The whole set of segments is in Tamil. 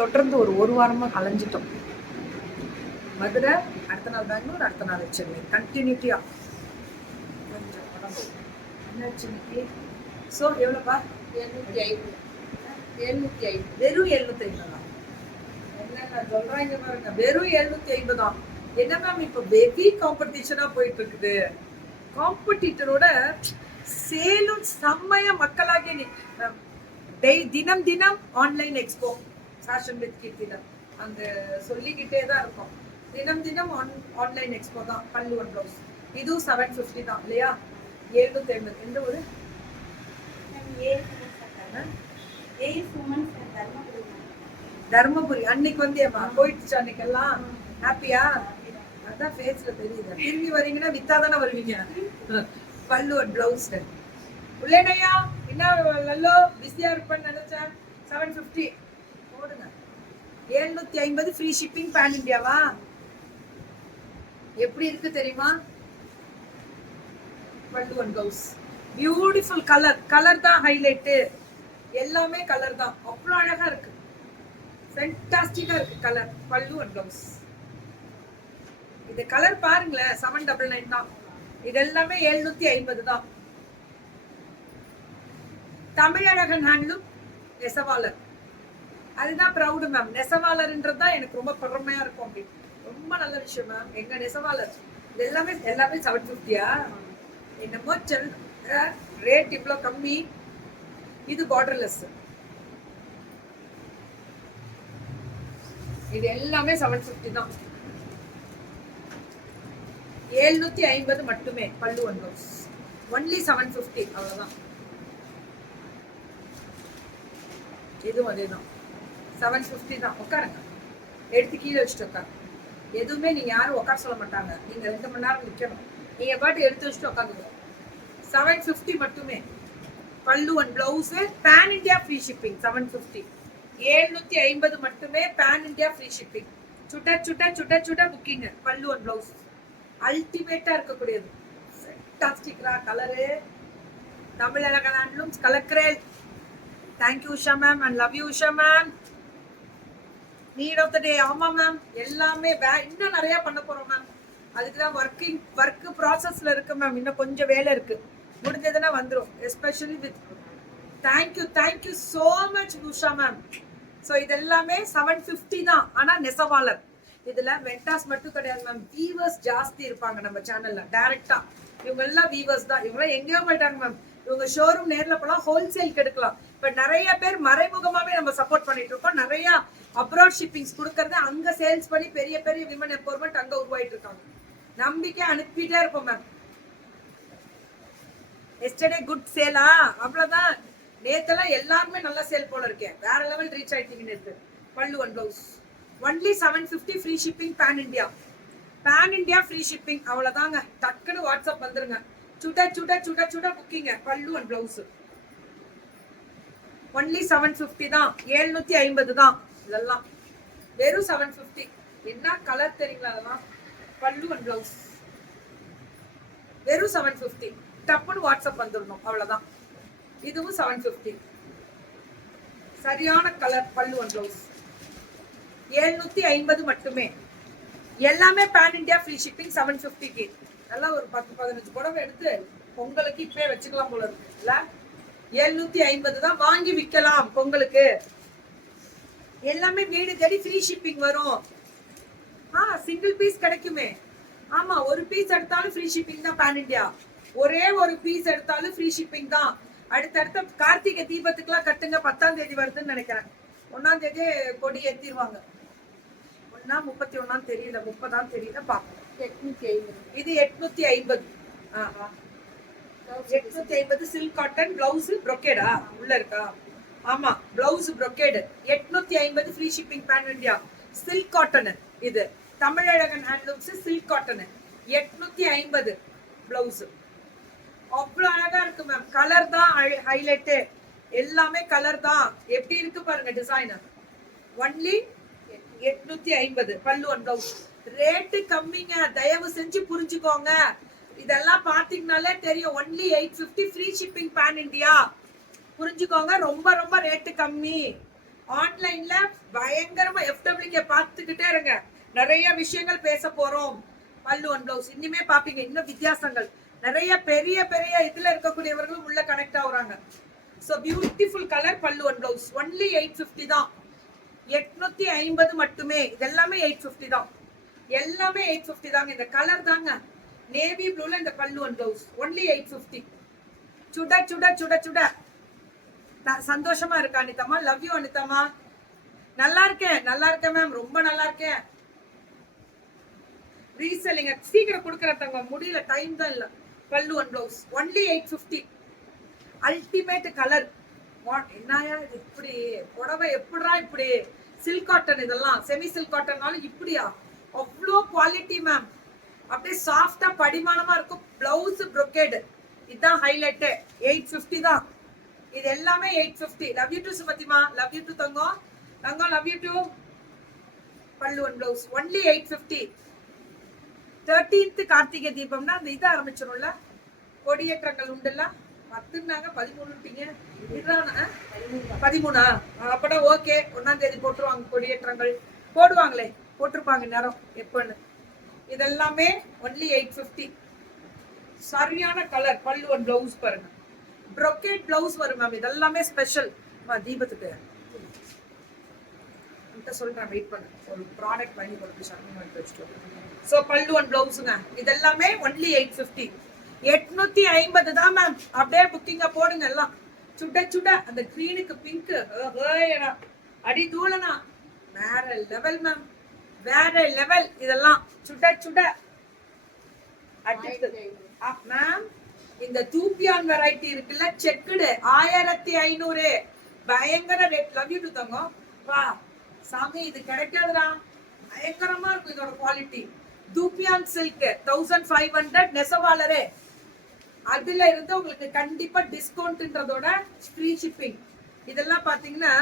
தொடர்ந்து ஒரு வாரமாக அலைஞ்சிட்டோம். மதுரை, அடுத்த நாள் பெங்களூர், அடுத்த நாள் சென்னை, கண்டினியூட்டியா கொஞ்சம் உடம்பு என்னாச்சு இன்னைக்கு. ஸோ எவ்வளோப்பா? 750. 750, வெறும் 750 தான். என்னென்ன சொல்றாங்க பாருங்க, வெறும் 750 தான். என்ன மேம் இப்போ வெவி காம்படிஷனா போயிட்டு இருக்குது. காம்படிட்டரோட சேலும் செம்மையா மக்களாகிய தினம் தினம் ஆன்லைன் எக்ஸ்போ ஃபேஷன் வித் கீர்த்தில அந்த சொல்லிக்கிட்டே தான் இருக்கும். தினம் தினம் ஆன்லைன் எக்ஸ்போ தான். பல்லு ஒன் ப்ளவுஸ் இதுவும் 750 தான் இல்லையா? 750. எந்த ஊரு? தர்மபுரி. அன்னைக்கு வந்தியம்மா, போயிடுச்சு அன்னைக்கெல்லாம். ஹாப்பியா? அதான் ஃபேஸ்ல தெரியுது. திரும்பி வரீங்கன்னா வித்தாதானே வருவீங்க. பல்லு ஒன் ப்ளவுஸ் உள்ளேனையா என்ன நல்லோ பிஸியா இருப்பேன்னு நினைச்சேன். 750 போடுங்க. 750 ஃப்ரீ ஷிப்பிங் பேன் இந்தியாவா? எப்படி இருக்கு தெரியுமா? பல்லு ஒன் ப்ளவுஸ் பியூட்டிஃபுல் கலர் தான் ஹைலைட்டு. எல்லாமே கலர் தான். அவ்வளோ அழகா இருக்கு. ஃபென்டாஸ்டிக்கா இருக்கு கலர். பல்லு ஒன் ப்ளவுஸ். இது கலர் பாருங்களேன். 799 தான். இது எல்லாமே 750 தான். தமிழழகன் ஹேண்ட்லூம் நெசவாளர். அதுதான் ப்ரௌடு மேம். நெசவாளர்ன்றது தான் எனக்கு ரொம்ப பெருமையா இருக்கும். அப்படி ரொம்ப நல்ல விஷயம் மேம். எங்க நெசவாளர் இது எல்லாமே 750யா? என்னமோ ரேட் இவ்வளோ கம்மி. இது பார்டர்லெஸ். இது எல்லாமே 750 தான். 750 மட்டுமே. Pallu one blouse only 750. அவ்வளவுதான். இதுவும் அதேதான் 750 தான். உட்காருங்க. எடுத்து கீழே வச்சுட்டு உட்காரு. எதுவுமே நீங்க யாரும் உட்கார சொல்ல மாட்டாங்க. நீங்க 2 மணி நேரம் நிக்கணும். நீங்க பாட்டு எடுத்து வச்சுட்டு உட்காந்துங்க. 750 மட்டுமே. Pallu one blouse pan India free shipping 750. 750 மட்டுமே. Pan India free shipping. சுட்ட புக்கிங். பல்லு ஒன் பிளவுஸ் அல்டிமேட்டா இருக்கக்கூடியது. ஃபென்டாஸ்டிக்கா கலரு. தமிழழகன் ஹேண்ட்லூம்ஸ் கலக்கிறேன். Thank you Usha ma'am and love you Usha ma'am. Need of the day. ஆமா மேம். எல்லாமே இன்னும் நிறைய பண்ண போறோம் மேம். அதுக்குதான் ஒர்க் ப்ராசஸ்ல இருக்கு மேம். இன்னும் கொஞ்சம் வேலை இருக்கு. முடிஞ்சதுன்னா வந்துடும். Especially with thank you so much Usha ma'am. So இது எல்லாமே 750 தான். ஆனா நெசவாளர். இதுல வெண்டாஸ் மட்டும் கிடையாது மேம். வீவர்ஸ் ஜாஸ்தி இருப்பாங்க நம்ம சேனல்ல. டைரக்டா இவங்க எல்லாம் வீவர்ஸ் தான். இவங்க எங்கேயோ போயிட்டாங்க மேம். இவங்க ஷோரூம் நேர்ல போலாம், ஹோல்சேல் எடுக்கலாம். இப்ப நிறைய பேர் மறைமுகமாவே நம்ம சப்போர்ட் பண்ணிட்டு இருக்கோம். நிறைய அப்ராட் ஷிப்பிங்ஸ் கொடுக்கறது அங்க சேல்ஸ் பண்ணி பெரிய பெரிய விமன் எம்பவர்மெண்ட் அங்க உருவாயிட்டு இருக்காங்க. நம்பிக்கை அனுப்பிட்டே இருப்போம் மேம். எஸ்டர்டே குட் சேலா? அவ்வளவுதான். நேத்தெல்லாம் எல்லாருமே நல்லா சேல் போல இருக்கேன். வேற லெவல் ரீச் ஆயிட்டீங்க நேத்து. பல்லு one blouse only 750 free shipping pan India. Pan India free shipping. அவ்வளவுதாங்க. டக்குன்னு வாட்ஸ்அப் வந்துருங்க. சுட புக்கிங்க. பல்லு ஒன் பிளவுஸ் ஒன்லி 750 தான். 750 தான். இதெல்லாம் வெறும் 750. என்ன கலர் தெரியுங்களா? அதெல்லாம் பல்லு ஒன் பிளவுஸ் வெறும் 750. டப்புன்னு வாட்ஸ்அப் வந்துடணும். அவ்வளவுதான். இதுவும் 750. சரியான கலர். பல்லு ஒன் பிளவுஸ் 750 மட்டுமே. எல்லாமே பேன் இந்தியா ஃப்ரீ ஷிப்பிங் 750க்கு. நல்லா ஒரு 10-15 புடவை எடுத்து பொங்கலுக்கு இப்பவே வச்சுக்கலாம் போல இருக்கு இல்ல? 750 தான். வாங்கி விற்கலாம் பொங்கலுக்கு. எல்லாமே வீடு தேடி ஃப்ரீ ஷிப்பிங் வரும். சிங்கிள் பீஸ் கிடைக்குமே. ஆமா, ஒரு பீஸ் எடுத்தாலும் ஃப்ரீ ஷிப்பிங் தான். பேன் இந்தியா ஒரே ஒரு பீஸ் எடுத்தாலும் ஃப்ரீ ஷிப்பிங் தான். அடுத்தடுத்த கார்த்திகை தீபத்துக்குலாம் கட்டுங்க. 10ஆம் தேதி வருதுன்னு நினைக்கிறேன். 1ஆம் தேதி கொடி ஏத்திடுவாங்க. 31 தெரியல, 30 தெரியல. பாப்போம். 850. இது 850. 850 சில்க் காட்டன் பிளவுஸ் ப்ரொக்கேடா உள்ள இருக்கா? ஆமா, blouse brocade. 850 free shipping pan India. Silk cotton. இது Tamizhazhagan handlooms silk cotton. 850 blouse. அவ்வளவு அழகா இருக்கு மேம். கலர் தான் ஹைலைட். எல்லாமே கலர் தான். எப்படி இருக்கு பாருங்க டிசைன். ஒன்லி 850. பல்லு ஒன் பிளவுஸ். ரேட்டு கம்மிங்க. தயவு செஞ்சு புரிஞ்சுக்கோங்க. இதெல்லாம் பாத்தீங்கன்னாலே தெரியும். Only 850 free shipping pan India. புரிஞ்சுக்கோங்க. ரொம்ப ரொம்ப ரேட்டு கம்மி. ஆன்லைன்ல பயங்கரமா FWK பார்த்துக்கிட்டே இருங்க, நிறைய விஷயங்கள் பேச போறோம். பல்லு அண்ட் பிளவுஸ் இனிமே பாப்பீங்க, இன்னும் வித்தியாசங்கள் நிறைய பெரிய பெரிய இதுல இருக்கக்கூடியவர்களும் உள்ள கனெக்ட் ஆகுறாங்க. ஸோ பியூட்டிஃபுல் கலர் பல்லு அண்ட் பிளவுஸ் ஒன்லி 850 தான், 850 மட்டுமே. இதெல்லாமே 850 தான், எல்லாமே 850 தாங்க. இந்த கலர் தாங்க நேவி ப்ளூல இந்த பல்லு அண்ட் பிளவுஸ் ஒன்லி 850. சுட சுட சுட சுட. சந்தோஷமா இருக்கா அனிதம்மா? Love you அனிதம்மா. நல்லா இருக்கேன் மேம், ரொம்ப நல்லா இருக்கேன். ரீசெல்லிங்க சீக்கிரம் கொடுக்கறதவங்க முடியல, டைம் தான் இல்ல. பல்லு and blouse only 850. Ultimate colour. என்னயா இது இப்படி புடவை எப்படா இப்படி? சில்க் காட்டன், இதெல்லாம் செமி சில்க் காட்டன்னாலும் இப்படியா? அவ்வளோ குவாலிட்டி மேம், அப்படியே சாஃப்டா படிமானமா இருக்கும். பிளவுஸ் brocade, இதுதான் ஹைலைட். 850 தான் இது எல்லாமே 850. லவ் யூ டு சுமதிமா, லவ் யூ டு தங்கம், தங்கம் love you too. Pallu and blouse only 850. 13th Karthigai தீபம்னா அந்த இது ஆரம்பிச்சிடும்ல, கொடியேற்றங்கள் உண்டுல்ல. 10ன்னாங்க 13ட்டீங்க, 13. அப்படா ஓகே, 1ஆம் தேதி போட்டுருவாங்க கொடியேற்றங்கள். போடுவாங்களே, போட்டிருப்பாங்க நேரம் எப்பன்னு. இதெல்லாமே ஒன்லி 850. சரியான கலர். பல்லு அண்ட் பிளவுஸ் பாருங்க, brocade பிளவுஸ் வரும் மேம். இதெல்லாமே ஸ்பெஷல் தீபத்துக்கு சொல்றேன், வெயிட் பண்ணு. ஒரு ப்ராடக்ட் வாங்கி கொடுத்து ஷாப்பிங் வச்சுட்டு. ஸோ பல்லு அண்ட் பிளவுஸுங்க இதெல்லாமே ஒன்லி 850. 850 தான் மேம். அப்படியே புக்கிங்க போடுங்க எல்லாம். சுட சுட அந்த கிரீனுக்கு பிங்க் அடி தூளனா வேற லெவல் மேம், வேற லெவல். இதெல்லாம் சுட சுட. மேம் இந்த தூப்பியான் வெரைட்டி இருக்குல்ல, செக்குடு 1500, பயங்கர ரேட். லவ் யூ டு தங்கம். வா சாமி, இது கிடைக்காதுடா, பயங்கரமா இருக்கும் இதோட குவாலிட்டி. தூப்பியான் சில்க் 1500 நெசவாளரே. அதுல இருந்து உங்களுக்கு கண்டிப்பா டிஸ்கவுண்ட்ன்றதோட ஃப்ரீ ஷிப்பிங். இதெல்லாம் பாத்தீங்கன்னா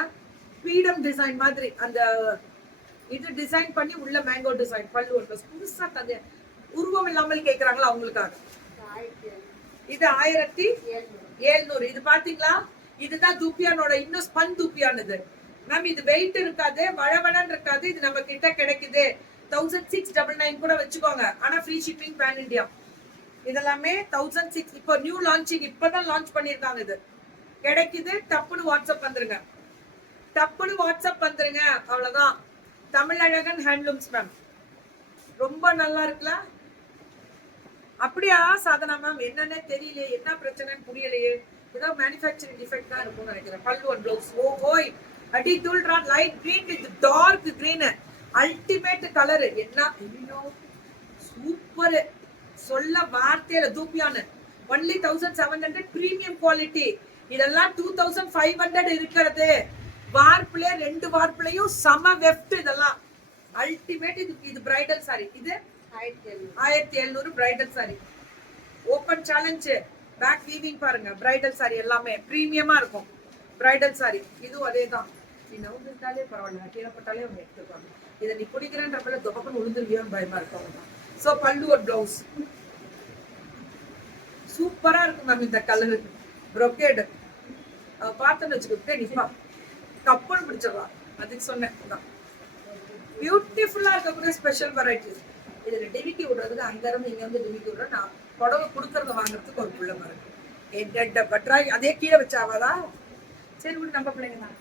பீடம் டிசைன் மாதிரி அந்த இது டிசைன் பண்ணி உள்ள மேங்கோ டிசைன் பல்லு ஒரு புதுசா தந்து உருவம் இல்லாமல் கேக்குறாங்களா அவங்களுக்காக. இது 1700. இது பாத்தீங்களா, இதுதான் தூப்பியானோட இன்னும் ஸ்பன் தூப்பியான். இது மேம் இது வெயிட் இருக்காது, வழவழன்னு இருக்காது. இது நம்ம கிட்ட கிடைக்குது 1699 கூட வச்சுக்கோங்க. ஆனா ஃப்ரீ ஷிப்பிங் பேன் இந்தியா. இதெல்லாமே 1006. இப்போ நியூ லான்ச்சிங், இப்பதான் லான்ச் பண்ணிருக்காங்க. இது கிடைக்குது, டப்புன்னு வாட்ஸ்அப் வந்துருங்க, டப்புன்னு வாட்ஸ்அப் வந்துருங்க. அவ்வளவுதான். தமிழழகன் ஹேண்ட்லூம்ஸ் மேம், ரொம்ப நல்லா இருக்குல்ல. அப்படியா சாதனா மேம்? என்னன்னே தெரியலையே, என்ன பிரச்சனைன்னு புரியலையே. ஏதோ மேனுஃபேக்சரிங் டிஃபெக்ட் தான் இருக்கும்னு நினைக்கிறேன். பல்லு அண்ட் பிளவுஸ் ஓய் அடி தூள்றா. Light green with dark green, ultimate colour. என்ன சூப்பர், சொல்ல வார்த்தையில. தூப்பியானு ஒன்லி 1700, பிரீமியம் குவாலிட்டி. இதெல்லாம் 2500 இருக்கிறது. வார்ப்புல 2 வார்ப்புலையும் சம வெஃப்ட். இதெல்லாம் அல்டிமேட். இது பிரைடல் சாரி. இது 1700 bridal sari. Open challenge. Back weaving பாருங்க. பிரைடல் சாரி எல்லாமே பிரீமியமா இருக்கும். பிரைடல் சாரி இதுவும் அதே தான். நீ நவுந்துட்டாலே பரவாயில்ல, கீழப்பட்டாலே அவங்க எடுத்துப்பாங்க. இதை நீ பிடிக்கிறன்றப்பல தொகப்பன் உளுந்துருவியோன்னு பயமா இருக்கும். ஸோ பல்லு ஒரு பிளவுஸ் சூப்பரா இருக்கும் மேம். இந்த கலரு brocade பார்த்தோன்னு வச்சுக்கிட்டே நிப்பா, கப்பல் பிடிச்சிடலாம். அதுக்கு சொன்னேன். பியூட்டிஃபுல்லா இருக்கக்கூடிய ஸ்பெஷல் வெரைட்டிஸ். இதுல டிமிக்கி விடுறதுக்கு அங்க இருந்து இங்க வந்து டிமிக்கி விடுற. நான் புடவை கொடுக்கறத வாங்குறதுக்கு ஒரு பிள்ளை பாருங்க. பட்ராய் அதே கீழே வச்சாவாதா? சரி விடு, நம்ம பிள்ளைங்க தான்.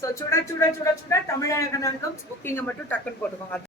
ஸோ சுட சுட சுட சுட தமிழக புக்கிங்கை மட்டும் டக்குன்னு போட்டுக்கோங்க.